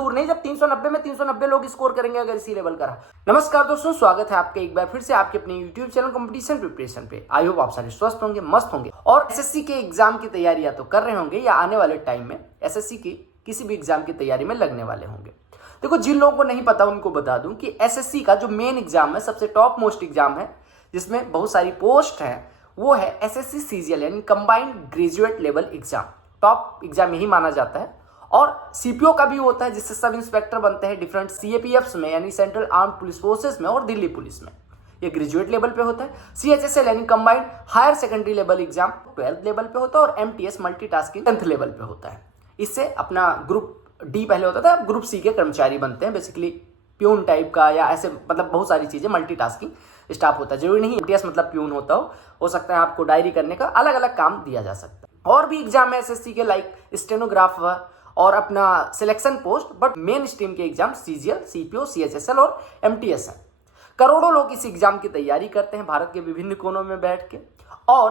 दूर नहीं जब 390 में 390 लोग स्कोर करेंगे अगर इसी लेवल का रहा। नमस्कार दोस्तों, स्वागत है आपके एक बार फिर से आपके अपने YouTube चैनल कंपटीशन प्रिपरेशन पे। आई होप आप सारे स्वस्थ होंगे, मस्त होंगे और एसएससी के एग्जाम की तैयारियां तो कर रहे होंगे या आने वाले टाइम में एसएससी की किसी भी एग्जाम की तैयारी में लगने वाले होंगे। देखो, जिन लोगों को नहीं पता उनको बता दूं कि एसएससी का जो मेन एग्जाम है, सबसे टॉप मोस्ट एग्जाम है जिसमें बहुत सारी पोस्ट है, वो है एसएससी सीजीएल यानी combined graduate level exam. Top exam यही माना जाता है। और सीपीओ का भी होता है जिससे सब इंस्पेक्टर बनते हैं डिफरेंट सीएपीएफ्स में यानी सेंट्रल आर्म्ड पुलिस फोर्सेस में और दिल्ली पुलिस में, ये ग्रेजुएट लेवल पे होता है। सीएचएसएल यानी combined higher secondary level exam 12th level पे होता है और एमटीएस मल्टीटास्किंग 10th लेवल पे होता है। इससे अपना ग्रुप डी पहले होता था, ग्रुप सी के कर्मचारी बनते हैं, बेसिकली प्यून टाइप का या ऐसे मतलब बहुत सारी चीजें मल्टीटास्किंग स्टाफ होता है। जरूरी नहीं एमटीएस मतलब प्यून हो सकता है आपको डायरी करने का अलग अलग काम दिया जा सकता है। और भी एग्जाम है एसएससी के लाइक स्टेनोग्राफर और अपना selection post, but main stream के एग्जाम सीजीएल, सीपीओ, सीएचएसएल और एमटीएस है। करोड़ों लोग इस एग्जाम की तैयारी करते हैं भारत के विभिन्न कोनों में बैठ के। और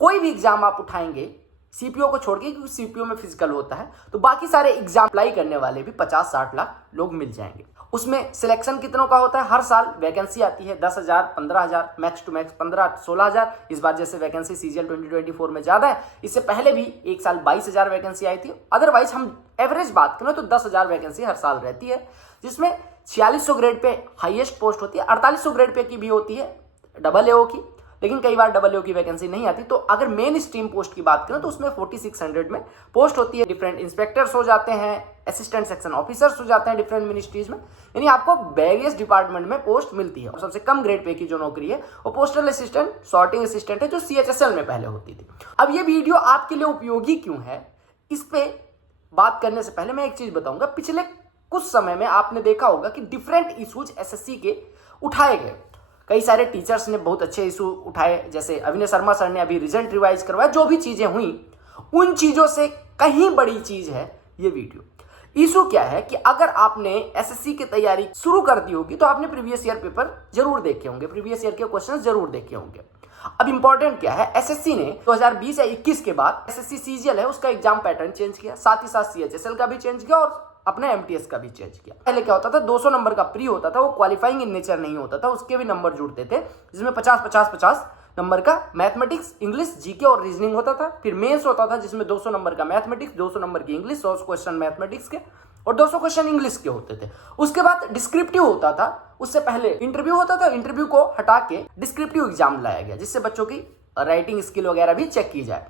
कोई भी एग्जाम आप उठाएंगे सीपीओ को छोड़ के, क्योंकि सीपीओ में फिजिकल होता है, तो बाकी सारे एग्जाम अप्लाई करने वाले भी 50-60 लाख लोग मिल जाएंगे। उसमें सिलेक्शन कितनों का होता है? हर साल वैकेंसी आती है 10,000, 15,000, मैक्स टू मैक्स 15-16,000। इस बार जैसे वैकेंसी सीजीएल 2024 में ज्यादा है, इससे पहले भी एक साल 22,000 वैकेंसी आई थी। अदरवाइज हम एवरेज बात करें तो 10,000 वैकेंसी हर साल रहती है, जिसमें 4600 ग्रेड पे हाईएस्ट पोस्ट होती है, 4800 ग्रेड पे की भी होती है डबल एओ की, लेकिन कई बार डबल एओ की वैकेंसी नहीं आती। तो अगर मेन स्ट्रीम पोस्ट की बात करें तो उसमें 4600 में पोस्ट होती है। डिफरेंट इंस्पेक्टर्स हो जाते हैं, असिस्टेंट सेक्शन ऑफिसर्स हो जाते हैं डिफरेंट मिनिस्ट्रीज में, यानी आपको वेरियस डिपार्टमेंट में पोस्ट मिलती है। और सबसे कम ग्रेड पे की जो नौकरी है वो पोस्टल असिस्टेंट, सॉर्टिंग असिस्टेंट है, जो सीएचएसएल में पहले होती थी। अब ये वीडियो आपके लिए उपयोगी क्यों है, इस पे बात करने से पहले मैं एक चीज बताऊंगा। पिछले कुछ समय में आपने देखा होगा कि डिफरेंट इशूज एसएससी के उठाए गए। कई सारे टीचर्स ने बहुत अच्छे इशू उठाए, जैसे अभिनय शर्मा सर ने अभी रिजल्ट रिवाइज करवाया। जो भी चीजें हुई उन चीजों से कहीं बड़ी चीज है ये वीडियो। इशू क्या है कि अगर आपने एसएससी की तैयारी शुरू कर दी होगी तो आपने प्रीवियस ईयर पेपर जरूर देखे होंगे, प्रीवियस ईयर के क्वेश्चन जरूर देखे होंगे। अब इंपॉर्टेंट क्या है, एसएससी ने 2020 या 21 के बाद एसएससी सीजीएल है उसका एग्जाम पैटर्न चेंज किया, साथ ही साथ सीएचएसएल का भी चेंज किया और अपने एमटीएस का भी चेंज किया। पहले क्या होता था, 200 नंबर का प्री होता था, वो क्वालिफाइंग इन नेचर नहीं होता था, उसके भी नंबर जुड़ते थे, जिसमें 50-50-50 नंबर का मैथमेटिक्स, इंग्लिश, जीके और रीजनिंग होता था। फिर मेंस होता था जिसमें 200 नंबर का मैथमेटिक्स, 200 नंबर की इंग्लिश, 100 क्वेश्चन मैथमेटिक्स के और 200 क्वेश्चन इंग्लिश के होते थे। उसके बाद डिस्क्रिप्टिव होता था, उससे पहले इंटरव्यू होता था, इंटरव्यू को हटा के डिस्क्रिप्टिव एग्जाम लाया गया जिससे बच्चों की राइटिंग स्किल वगैरह भी चेक की जाए।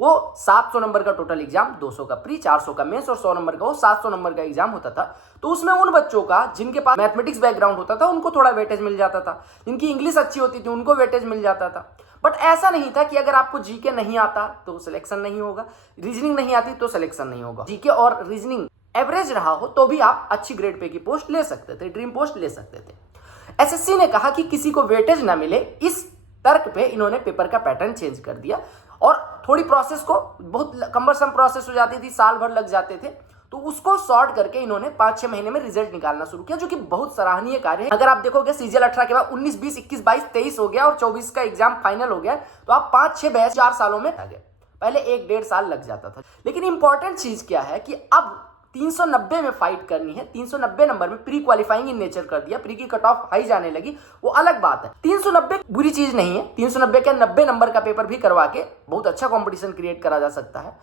वो 700 नंबर का टोटल एग्जाम, 200 का प्री, 400 का मेंस और 100 नंबर का वो 700 नंबर का एग्जाम होता था। तो उसमें उन बच्चों का जिनके पास मैथमेटिक्स बैकग्राउंड होता था उनको थोड़ा वेटेज मिल जाता था, जिनकी इंग्लिश अच्छी होती थी उनको वेटेज मिल जाता था। बट ऐसा नहीं था कि अगर आपको जीके नहीं आता तो सिलेक्शन नहीं होगा, रीजनिंग नहीं आती तो सिलेक्शन नहीं होगा। जीके और रीजनिंग एवरेज रहा हो तो भी आप अच्छी ग्रेड पे की पोस्ट ले सकते थे, ड्रीम पोस्ट ले सकते थे। एसएससी ने कहा कि किसी को वेटेज ना मिले, इस तर्क पे इन्होंने पेपर का पैटर्न चेंज कर दिया और थोड़ी प्रोसेस को, बहुत कम्बरसम प्रोसेस हो जाती थी, साल भर लग जाते थे, तो उसको सॉर्ट करके इन्होंने 5-6 महीने में रिजल्ट निकालना शुरू किया, जो कि बहुत सराहनीय कार्य है। अगर आप देखोगे सीजीएल 18 के बाद 19, 20, 21, 22, 23 हो गया और 24 का एग्जाम फाइनल हो गया, तो आप 5-6 बैच 4 सालों में आ गए। पहले 1-1.5 साल लग जाता था। लेकिन इंपॉर्टेंट चीज क्या है कि अब 390 में फाइट करनी है। 390 नंबर में प्री क्वालिफाइंग इन नेचर कर दिया, प्री की कट ऑफ हाई जाने लगी, वो अलग बात है। 390 बुरी चीज नहीं है, 390 के 90 नंबर का पेपर भी करवा के बहुत अच्छा कंपटीशन क्रिएट करा जा सकता है,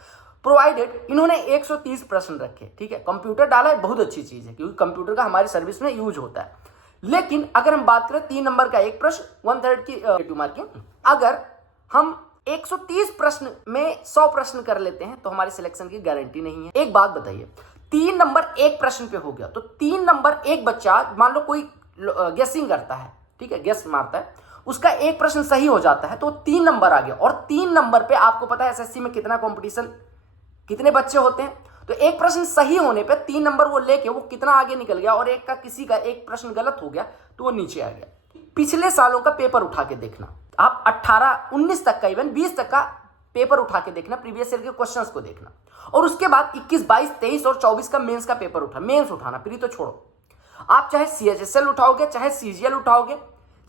प्रोवाइडेड इन्होंने 130 प्रश्न रखे। ठीक है, कंप्यूटर डाला है, बहुत अच्छी चीज है क्योंकि कंप्यूटर का हमारी सर्विस में यूज होता है। लेकिन अगर हम बात करें 3 नंबर का एक प्रश्न, 1/3 की 2 मार्किंग, अगर हम 130 प्रश्न में 100 प्रश्न कर लेते हैं तो हमारी सिलेक्शन की गारंटी नहीं है। एक बात बताइए, 3 नंबर एक प्रश्न पे हो गया तो 3 नंबर एक बच्चा, मान लो कोई गेसिंग करता है, ठीक है, गेस मारता है, उसका एक प्रश्न सही हो जाता है तो 3 नंबर आ गया। और 3 नंबर पे आपको पता है एसएससी में कितना कंपटीशन, कितने बच्चे होते हैं, तो एक प्रश्न सही होने पे 3 नंबर वो लेके वो कितना आगे निकल गया, और एक का किसी का एक प्रश्न गलत हो गया तो वो नीचे आ गया। पिछले सालों का पेपर उठा के देखना आप, 18, 19 तक का, इवन 20 तक का पेपर उठा के देखना, प्रीवियस ईयर के क्वेश्चंस को देखना, और उसके बाद 21, 22, 23 और 24 का मेंस का पेपर मेंस उठाना, प्री तो छोड़ो। आप चाहे सीएचएसएल उठाओगे, चाहे सीजीएल उठाओगे,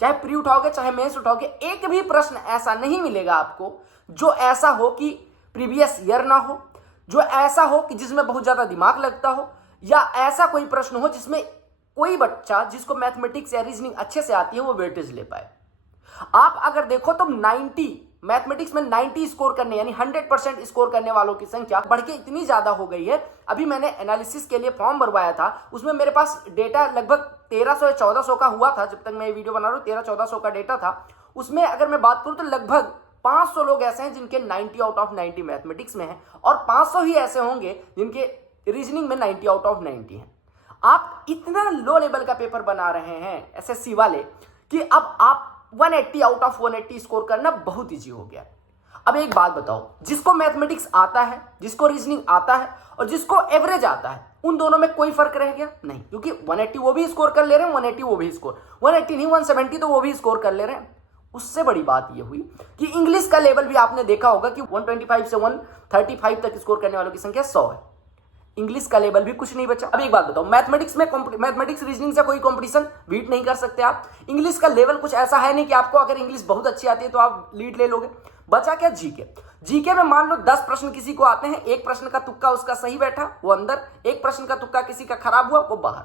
चाहे प्री उठाओगे, चाहे मेंस उठाओगे, एक भी प्रश्न ऐसा नहीं मिलेगा आपको जो ऐसा हो कि प्रीवियस ईयर ना हो, जो ऐसा हो कि जिसमें बहुत ज्यादा दिमाग लगता हो, या ऐसा कोई प्रश्न हो जिसमें कोई बच्चा जिसको मैथमेटिक्स या रीजनिंग अच्छे से आती है वो वेटेज ले पाए। आप अगर देखो तो 90 मैथमेटिक्स में 90 स्कोर करने यानी 100% स्कोर करने वालों की संख्या बढ़ के इतनी ज्यादा हो गई है। अभी मैंने एनालिसिस के लिए फॉर्म भरवाया था, उसमें मेरे पास डेटा लगभग 1300 या 1400 का हुआ था। जब तक मैं ये वीडियो बना रहा हूँ 1300-1400 का डेटा था। उसमें अगर मैं बात करूं तो लगभग 500 लोग ऐसे हैं जिनके 90 आउट ऑफ 90 मैथमेटिक्स में है और 500 ही ऐसे होंगे जिनके रीजनिंग में 90 आउट ऑफ 90 है। आप इतना लो लेवल का पेपर बना रहे हैं एसएससी वाले कि अब आप 180 आउट ऑफ 180 स्कोर करना बहुत ईजी हो गया। अब एक बात बताओ, जिसको मैथमेटिक्स आता है, जिसको रीजनिंग आता है और जिसको एवरेज आता है, उन दोनों में कोई फर्क रह गया? नहीं, क्योंकि 180 वो भी स्कोर कर ले रहे हैं, 180 वो भी स्कोर, 180 नहीं 170 तो वो भी स्कोर कर ले रहे हैं। उससे बड़ी बात ये हुई कि इंग्लिश का लेवल भी आपने देखा होगा कि 125 से 135 तक स्कोर करने वालों की संख्या 100 है। इंग्लिश का लेवल भी कुछ नहीं बचा। अब एक बात बताओ, मैथमेटिक्स रीजनिंग से कोई कंपटीशन बीट नहीं कर सकते आप। इंग्लिश का लेवल कुछ ऐसा है नहीं कि आपको अगर इंग्लिश बहुत अच्छी आती है तो आप लीड ले लोगे। बचा क्या? जीके में मान लो 10 प्रश्न किसी को आते हैं, एक प्रश्न का तुक्का उसका सही बैठा वो अंदर, एक प्रश्न का तुक्का किसी का खराब हुआ वो बाहर।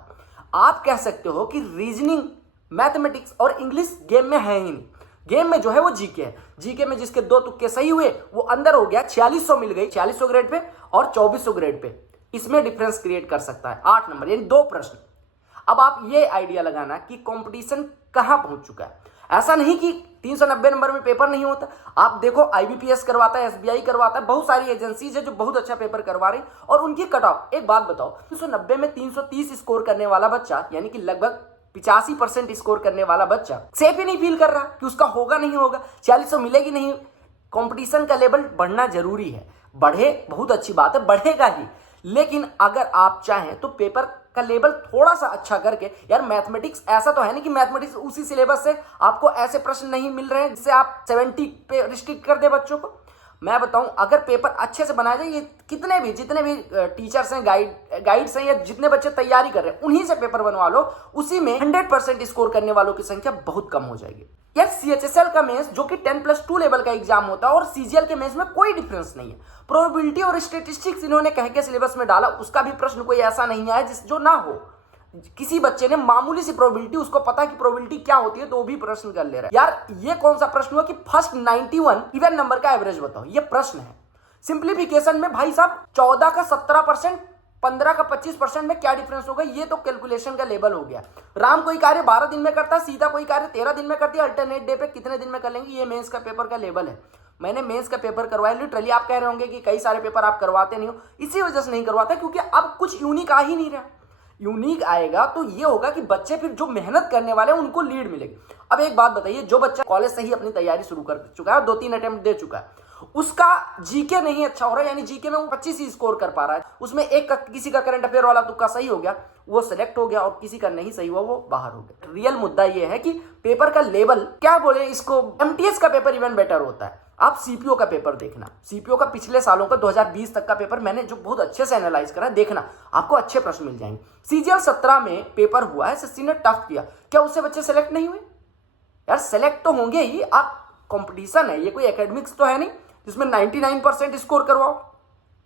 आप कह सकते हो कि रीजनिंग, मैथमेटिक्स और इंग्लिश गेम में है ही नहीं। गेम में जो है वो जीके है। जीके में जिसके 2 तुक्के सही हुए वो अंदर हो गया, 4600 मिल गई, 4600 ग्रेड पे और 2400 ग्रेड पे। इसमें डिफरेंस क्रिएट कर सकता है 8 नंबर यानी 2 प्रश्न। अब आप ये आइडिया लगाना कि कंपटीशन कहां पहुंच चुका है। ऐसा नहीं कि 390 नंबर में पेपर नहीं होता। आप देखो आईबीपीएस करवाता है, एसबीआई करवाता है, बहुत सारी एजेंसीज है जो बहुत अच्छा पेपर करवा रही और उनकी कट ऑफ। एक बात बताओ, 390 में 330 स्कोर करने वाला बच्चा यानी कि लगभग 85% स्कोर करने वाला बच्चा सेफ ही नहीं फील कर रहा कि उसका होगा नहीं होगा, 4600 मिलेगी नहीं। कंपटीशन का लेवल बढ़ना जरूरी है, बढ़े बहुत अच्छी बात है, बढ़ेगा ही। लेकिन अगर आप चाहें तो पेपर का लेवल थोड़ा सा अच्छा करके, यार मैथमेटिक्स ऐसा तो है नहीं कि मैथमेटिक्स उसी सिलेबस से आपको ऐसे प्रश्न नहीं मिल रहे हैं जिससे आप 70 पे रिस्ट्रिक्ट कर दे बच्चों को। मैं बताऊं, अगर पेपर अच्छे से बनाया जाए, ये जितने भी टीचर्स हैं, गाइड्स हैं या जितने बच्चे तैयारी कर रहे हैं उन्हीं से पेपर बनवा लो, उसी में 100% स्कोर करने वालों की संख्या बहुत कम हो जाएगी। यार सीएचएसएल का मेंस जो कि 10+2 लेवल का एग्जाम होता है और सीजीएल के मेंस में कोई डिफरेंस नहीं है। प्रोबेबिलिटी और स्टेटिस्टिक्स इन्होंने कह के सिलेबस में डाला, उसका भी प्रश्न कोई ऐसा नहीं आया जो ना हो। किसी बच्चे ने मामूली सी प्रोबेबिलिटी, उसको पता कि प्रोबेबिलिटी क्या होती है तो वो भी प्रश्न कर ले रहा है। यार ये कौन सा प्रश्न हुआ कि फर्स्ट 91 इवन नंबर का एवरेज बताओ, ये प्रश्न है। सिंप्लीफिकेशन में भाई साहब 14 का 17%, 15 का 25% में क्या डिफरेंस होगा? ये तो कैलकुलेशन का लेवल हो गया। राम कोई कार्य 12 दिन में करता है, सीता कोई कार्य 13 दिन में करती है, अल्टरनेट डे पे कितने दिन में कर लेंगे? ये मेंस का पेपर का लेवल है। मैंने मेंस का पेपर करवाया, लिटरली आप कह रहे होंगे कि कई सारे पेपर आप करवाते नहीं हो, इसी वजह से नहीं करवाता क्योंकि अब कुछ यूनिक आ ही नहीं रहा। यूनिक आएगा तो ये होगा कि बच्चे फिर जो मेहनत करने वाले हैं उनको लीड मिलेगी। अब एक बात बताइए, जो बच्चा कॉलेज से ही अपनी तैयारी शुरू कर चुका है, 2-3 अटेम्प्ट दे चुका है, उसका जीके नहीं अच्छा हो रहा है, यानी जीके में वो 25 ही स्कोर कर पा रहा है, उसमें किसी का करंट अफेयर वाला तुक्का सही हो गया, वो सिलेक्ट हो गया और किसी का नहीं सही हुआ, वो बाहर हो गया। रियल मुद्दा ये है कि पेपर का लेवल, क्या बोले इसको, एमटीएस का पेपर इवन बेटर होता है। आप सीपीओ का पेपर देखना, सीपीओ का पिछले सालों का 2020 तक का पेपर मैंने जो बहुत अच्छे से एनालाइज करा, देखना आपको अच्छे प्रश्न मिल जाएंगे। सीजीएल 17 में पेपर हुआ है, एसएससी ने टफ किया, क्या उससे बच्चे सेलेक्ट नहीं हुए? यार सेलेक्ट तो होंगे ही। आप कंपटीशन है, ये कोई एकेडमिक्स तो है नहीं जिसमें 99% स्कोर करवाओ।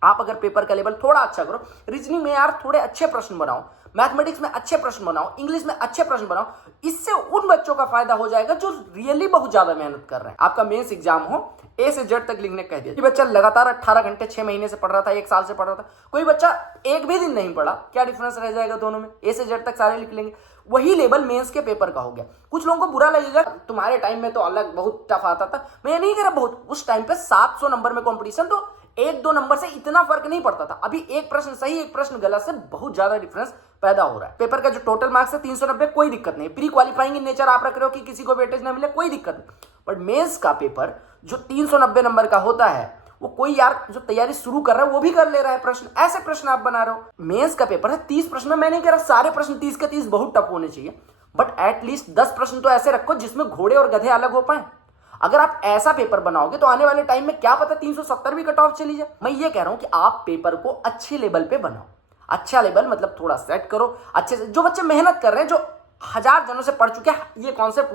आप अगर पेपर का लेवल थोड़ा अच्छा करो, रीजनिंग में यार थोड़े अच्छे प्रश्न बनाओ, मैथमेटिक्स में अच्छे प्रश्न बनाओ, इंग्लिश में अच्छे प्रश्न बनाओ, इससे उन बच्चों का फायदा हो जाएगा जो रियली बहुत ज्यादा मेहनत कर रहे हैं। आपका मेंस एग्जाम हो, ए से जेड तक लिखने कह दिया, ये बच्चा लगातार 18 घंटे 6 महीने से पढ़ रहा था, 1 साल से पढ़ रहा था, कोई बच्चा एक भी दिन नहीं पढ़ा, क्या डिफरेंस रह जाएगा दोनों में? ए से जेड तक सारे लिख लेंगे। वही लेवल मेंस के पेपर का हो गया। कुछ लोगों को बुरा लगेगा, तुम्हारे टाइम में तो अलग बहुत टफ आता था, मैं नहीं कह रहा बहुत, उस टाइम पे 700 नंबर में कंपटीशन, तो 1-2 नंबर से इतना फर्क नहीं पड़ता था। अभी एक प्रश्न सही एक प्रश्न गलत से बहुत ज्यादा डिफरेंस पैदा हो रहा है। पेपर का जो टोटल मार्क्स है 390, कोई दिक्कत नहीं। प्री क्वालिफाइंग इन नेचर आप रख रहे हो कि किसी को वेटेज ना मिले, कोई दिक्कत नहीं। बट मेंस का पेपर जो 390 नंबर का होता है, वो कोई यार जो तैयारी शुरू कर रहा है वो भी कर ले रहा है प्रश्न, ऐसे प्रश्न आप बना रहे हो। मेंस का पेपर है 30 प्रश्न में, मैं नहीं कह रहा सारे प्रश्न 30 के 30 बहुत टफ होने चाहिए, बट एटलीस्ट 10 प्रश्न तो ऐसे रखो जिसमें घोड़े और गधे अलग हो पाए। अगर आप ऐसा पेपर बनाओगे तो आने वाले टाइम में क्या पता 370 भी कट ऑफ चली जाए। मैं ये कह रहा हूं कि आप पेपर को अच्छे लेवल पे बनाओ। अच्छा लेवल मतलब थोड़ा सेट करो अच्छे से। जो बच्चे मेहनत कर रहे हैं, जो 1000 जनों से पढ़ चुके हैं, ये कॉन्सेप्ट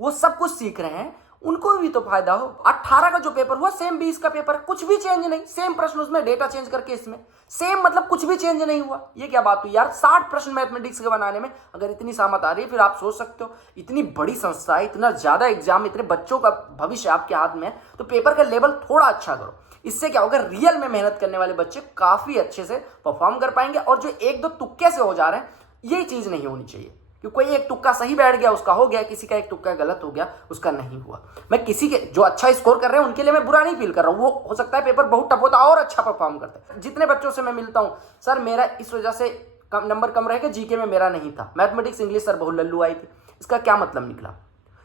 वो सब कुछ सीख रहे हैं, उनको भी तो फायदा हो। 18 का जो पेपर हुआ सेम 20 का पेपर, कुछ भी चेंज नहीं, सेम प्रश्न उसमें, डेटा चेंज करके इसमें सेम, मतलब कुछ भी चेंज नहीं हुआ। ये क्या बात हुई यार? 60 प्रश्न मैथमेटिक्स के बनाने में अगर इतनी सहमत आ रही है, फिर आप सोच सकते हो इतनी बड़ी संस्था है, इतना ज्यादा एग्जाम, इतने बच्चों का भविष्य आपके हाथ में है, तो पेपर का लेवल थोड़ा अच्छा करो। इससे क्या होगा, रियल में मेहनत करने वाले बच्चे काफी अच्छे से परफॉर्म कर पाएंगे। और जो एक दो तुक्के से हो जा रहे हैं, ये चीज नहीं होनी चाहिए कि कोई एक तुक्का सही बैठ गया उसका हो गया, किसी का एक तुक्का गलत हो गया उसका नहीं हुआ। मैं किसी के जो अच्छा स्कोर कर रहे हैं उनके लिए मैं बुरा नहीं फील कर रहा हूँ, वो हो सकता है पेपर बहुत टफ होता और अच्छा परफॉर्म करते हैं। जितने बच्चों से मैं मिलता हूँ, सर मेरा इस वजह से नंबर कम रहेगा, जीके में मेरा नहीं था, मैथमेटिक्स इंग्लिश सर बहुत लल्लू आई थी। इसका क्या मतलब निकला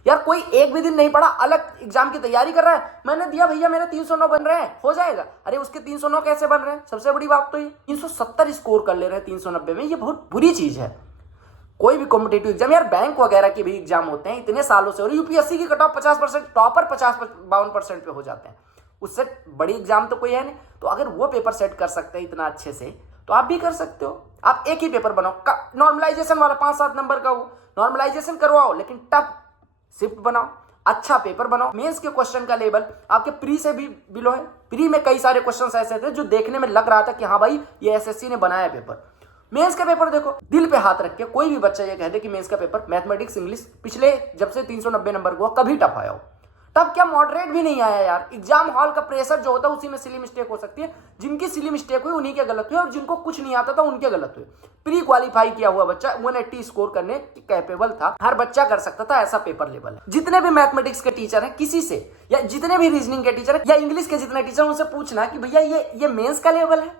यार? कोई एक भी दिन नहीं पढ़ा, अलग एग्जाम की तैयारी कर रहा है, मैंने दिया भैया मेरे 309 बन रहे हैं, हो जाएगा। अरे उसके 309 कैसे बन रहे हैं? सबसे बड़ी बात तो ये 370 स्कोर कर ले रहे हैं 390 में, ये बहुत बुरी चीज है। कोई भी कॉम्पिटेटिव एग्जाम, यार बैंक वगैरह के भी एग्जाम होते हैं इतने सालों से, और यूपीएससी की कट ऑफ 50%, टॉपर 50-52% पे हो जाते हैं, उससे बड़ी एग्जाम तो कोई है नहीं। तो अगर वो पेपर सेट कर सकते हैं इतना अच्छे से, तो आप भी कर सकते हो। आप एक ही पेपर बनाओ, नॉर्मलाइजेशन वाला 5-7 नंबर का हो, नॉर्मलाइजेशन करवाओ, लेकिन टफ शिफ्ट बनाओ, अच्छा पेपर बनाओ। मेंस के क्वेश्चन का लेवल आपके प्री से भी बिलो है। प्री में कई सारे क्वेश्चन ऐसे थे जो देखने में लग रहा था कि हाँ भाई ये एसएससी ने बनाया पेपर। मेंस का पेपर देखो, दिल पे हाथ रख के कोई भी बच्चा ये कह दे कि मेंस का पेपर मैथमेटिक्स इंग्लिश पिछले जब से 390 नंबर को कभी टफ आया हो, तब क्या मॉडरेट भी नहीं आया यार। एग्जाम हॉल का प्रेशर जो होता है उसी में सिली मिस्टेक हो सकती है, जिनकी सिली मिस्टेक हुई उन्हीं के गलत हुए, और जिनको कुछ नहीं आता था उनके गलत हुए। प्री क्वालिफाई किया हुआ बच्चा 180 स्कोर करने कैपेबल था, हर बच्चा कर सकता था, ऐसा पेपर लेवल है। जितने भी मैथमेटिक्स के टीचर हैं किसी से, या जितने भी रीजनिंग के टीचर हैं या इंग्लिश के जितने टीचर, उनसे पूछना कि भैया ये मेंस का लेवल है,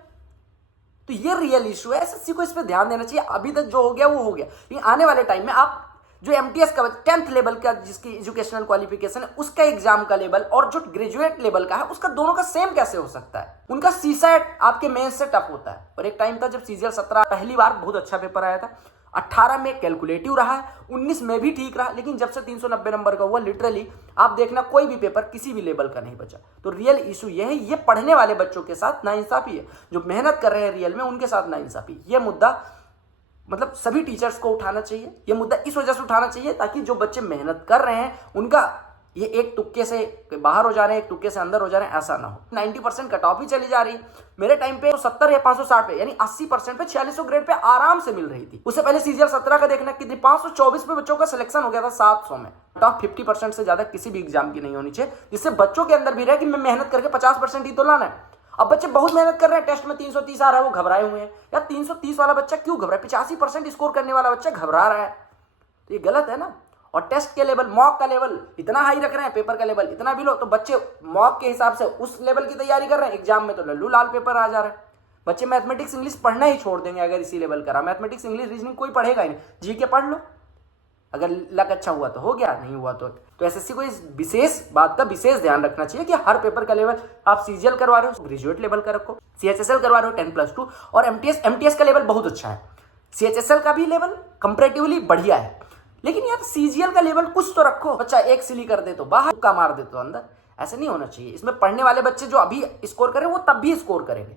तो ये रियल इशू है। एसएससी को इस पे ध्यान देना चाहिए। अभी तक जो हो गया वो हो गया, लेकिन आने वाले टाइम में आप जो एमटीएस का 10th लेवल का जिसकी एजुकेशनल क्वालिफिकेशन है उसका एग्जाम का लेवल और जो ग्रेजुएट लेवल का है उसका दोनों का सेम कैसे हो सकता है? उनका सीसैट आपके मेंस से टफ होता है। और एक टाइम था जब सीजीएल 17 पहली बार बहुत अच्छा पेपर आया था, 18 में कैलकुलेटिव रहा है, 19 में भी ठीक रहा, लेकिन जब से 390 नंबर का हुआ, लिटरली आप देखना कोई भी पेपर किसी भी लेवल का नहीं बचा। तो रियल इशू ये है, ये पढ़ने वाले बच्चों के साथ नाइंसाफी है, जो मेहनत कर रहे हैं रियल में उनके साथ नाइंसाफी। ये मुद्दा मतलब सभी टीचर्स को उठाना चाहिए। ये मुद्दा इस वजह से उठाना चाहिए ताकि जो बच्चे मेहनत कर रहे हैं उनका ये एक तुक्के से बाहर हो जा रहे हैं, एक तुक्के से अंदर हो जा रहे हैं, ऐसा ना हो। 90% कट ऑफ ही चली जा रही है। मेरे टाइम पे 70 या 560 पे, यानी 80% पे 4600 ग्रेड पे आराम से मिल रही थी। उससे पहले सीजीएल 17 का देखना कितनी 524 पे बच्चों का सिलेक्शन हो गया था 700 में। कट ऑफ 50% से ज्यादा किसी भी एग्जाम की नहीं होनी चाहिए, जिससे बच्चों के अंदर भी रहे कि मैं मेहनत करके 50% ही तो लाना है। अब बच्चे बहुत मेहनत कर रहे हैं, टेस्ट में 330 आ रहा है, वो घबराए हुए हैं। यार 330 वाला बच्चा क्यों घबरा है? 85% स्कोर करने वाला बच्चा घबरा रहा है, तो ये गलत है ना। और टेस्ट के लेवल, मॉक का लेवल इतना हाई रख रहे हैं, पेपर का लेवल इतना भी लो, तो बच्चे मॉक के हिसाब से उस लेवल की तैयारी कर रहे हैं, एग्जाम में तो लल्लू लाल पेपर आ जा रहा है। बच्चे मैथमेटिक्स इंग्लिश पढ़ना ही छोड़ देंगे अगर इसी लेवल करा। मैथमेटिक्स इंग्लिश रीजनिंग कोई पढ़ेगा ही नहीं, जीके पढ़ लो, अगर लक अच्छा हुआ तो हो गया, नहीं हुआ तो एसएससी को इस विशेष बात का विशेष ध्यान रखना चाहिए कि हर पेपर का लेवल आप सीजीएल करवा रहे हो ग्रेजुएट लेवल का रखो, सीएचएसएल करवा रहे हो 10+2, और एमटीएस का लेवल बहुत अच्छा है, सीएचएसएल का भी लेवल कंपैरेटिवली बढ़िया है, लेकिन यार सीजीएल का लेवल कुछ तो रखो। बच्चा एक सिली कर दे तो बाहर, तुक्का मार दे तो अंदर, ऐसे नहीं होना चाहिए। इसमें पढ़ने वाले बच्चे जो अभी स्कोर करें वो तब भी स्कोर करेंगे,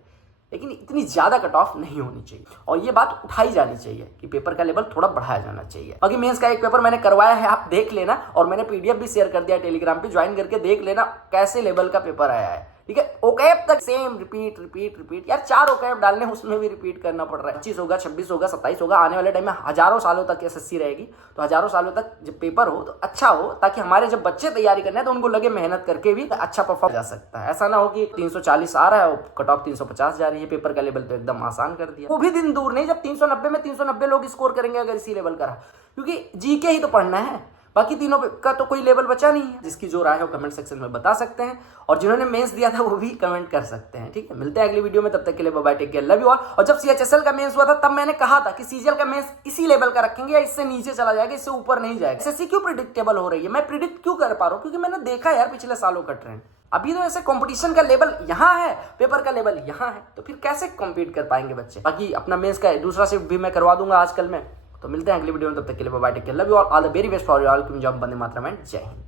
लेकिन इतनी ज्यादा कट ऑफ नहीं होनी चाहिए। और ये बात उठाई जानी चाहिए कि पेपर का लेवल थोड़ा बढ़ाया जाना चाहिए। बाकी मेंस का एक पेपर मैंने करवाया है, आप देख लेना, और मैंने पीडीएफ भी शेयर कर दिया टेलीग्राम पे, ज्वाइन करके देख लेना कैसे लेवल का पेपर आया है। ठीक है, ओकैब तक सेम रिपीट यार, 4 ओकैब डालने उसमें भी रिपीट करना पड़ रहा है। 25 होगा, 26 होगा, 27 होगा। आने वाले टाइम में हजारों सालों तक एसएससी रहेगी, तो हजारों सालों तक जब पेपर हो तो अच्छा हो, ताकि हमारे जब बच्चे तैयारी करने हैं तो उनको लगे मेहनत करके भी अच्छा परफॉर्म जा सकता है। ऐसा ना हो कि 340 आ रहा है और कट ऑफ 350 जा रही है। पेपर का लेवल तो एकदम आसान कर दिया। वो भी दिन दूर नहीं जब 390 में 390 लोग स्कोर करेंगे अगर इसी लेवल का रहा, क्योंकि जीके ही तो पढ़ना है, बाकी तीनों का तो कोई लेवल बचा नहीं है। जिसकी जो राय है वो कमेंट सेक्शन में बता सकते हैं, और जिन्होंने मेंस दिया था वो भी कमेंट कर सकते हैं। ठीक है, मिलते हैं अगली वीडियो में, तब तक के लिए bye bye, take care, love you all. और जब सीएचएसएल का मेंस हुआ था तब मैंने कहा था कि सीजीएल का मेंस इसी लेवल का रखेंगे या इससे नीचे चला जाएगा, इससे ऊपर नहीं जाएगा। एसएससी क्यों प्रिडिक्टेबल हो रही है? मैं प्रिडिक्ट क्यों कर पा रहा हूँ? क्योंकि मैंने देखा यार पिछले सालों का ट्रेंड। अभी तो ऐसे कंपटीशन का लेवल यहाँ है, पेपर का लेवल यहाँ है, तो फिर कैसे कॉम्पीट कर पाएंगे बच्चे? बाकी अपना मेंस का दूसरा शिफ्ट भी मैं करवा दूंगा आजकल में। तो मिलते हैं अगली वीडियो में, तब तक के लिए bye bye, take care, love you all, the very best for you all. Job, Vande Mataram and Jai Hind.